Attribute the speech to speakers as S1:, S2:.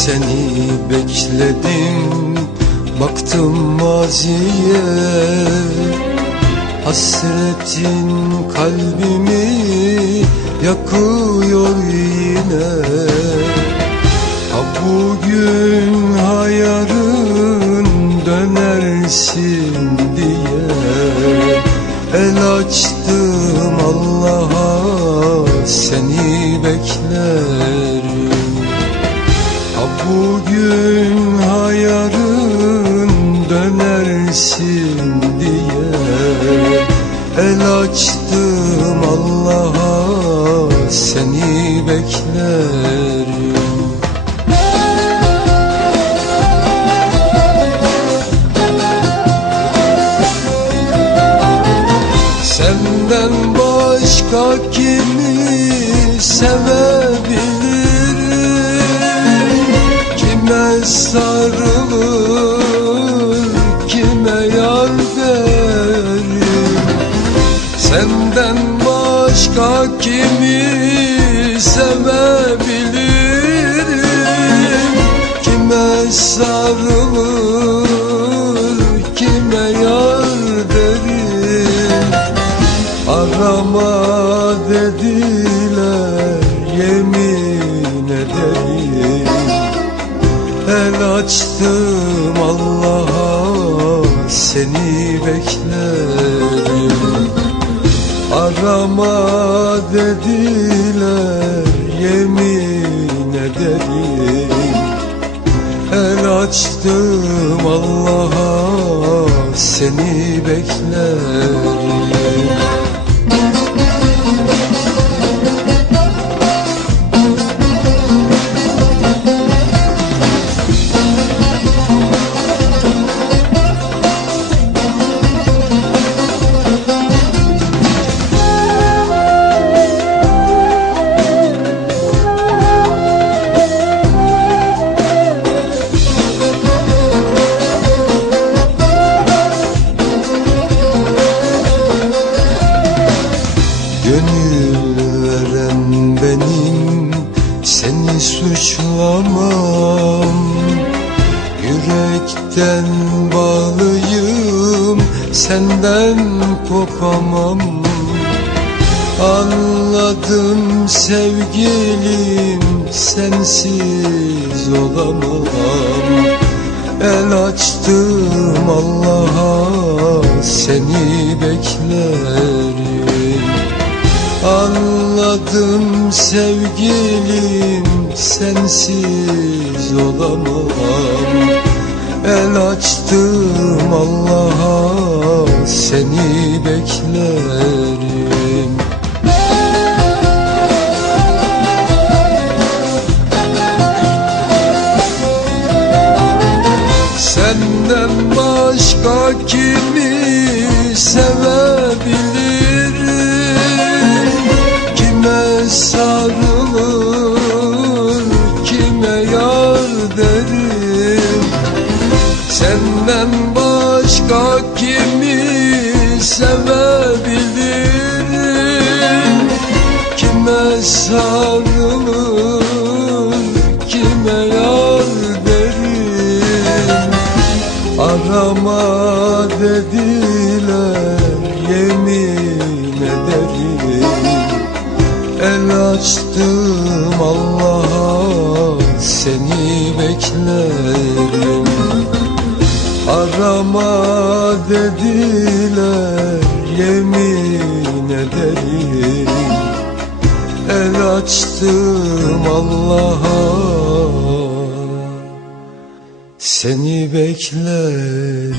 S1: seni bekledim Baktım maziye. Hasretin kalbimi yakıyor yine. Ha bugün hayarın dönersin diye El açtım Allah'a seni beklerim dönersin diye El açtım Allah'a seni beklerim. Senden başka kimi sevebilirim? Kime sarılır, Senden başka kimi sevebilirim? Kime sarılır, kime yar derim? Arama dediler yemin ederim. El açtım Allah'a seni beklerim Arama dediler yemin ederim El açtım Allah'a seni beklerim Gönül veren benim Seni suçlamam. Yürekten bağlıyım Senden kopamam. Anladım sevgilim Sensiz olamam. El açtım Allah'a Seni beklerim Anladım sevgilim sensiz olamam. El açtım Allah'a seni beklerim. Senden başka kimi sevebilirim derim Senden başka kimi sevebilirim? Kime sarılır, kime yar derim? Arama dediler yemin ederim. El açtım Allah'a seni beklerim Arama dediler yemin ederim El açtım Allah'a. Seni beklerim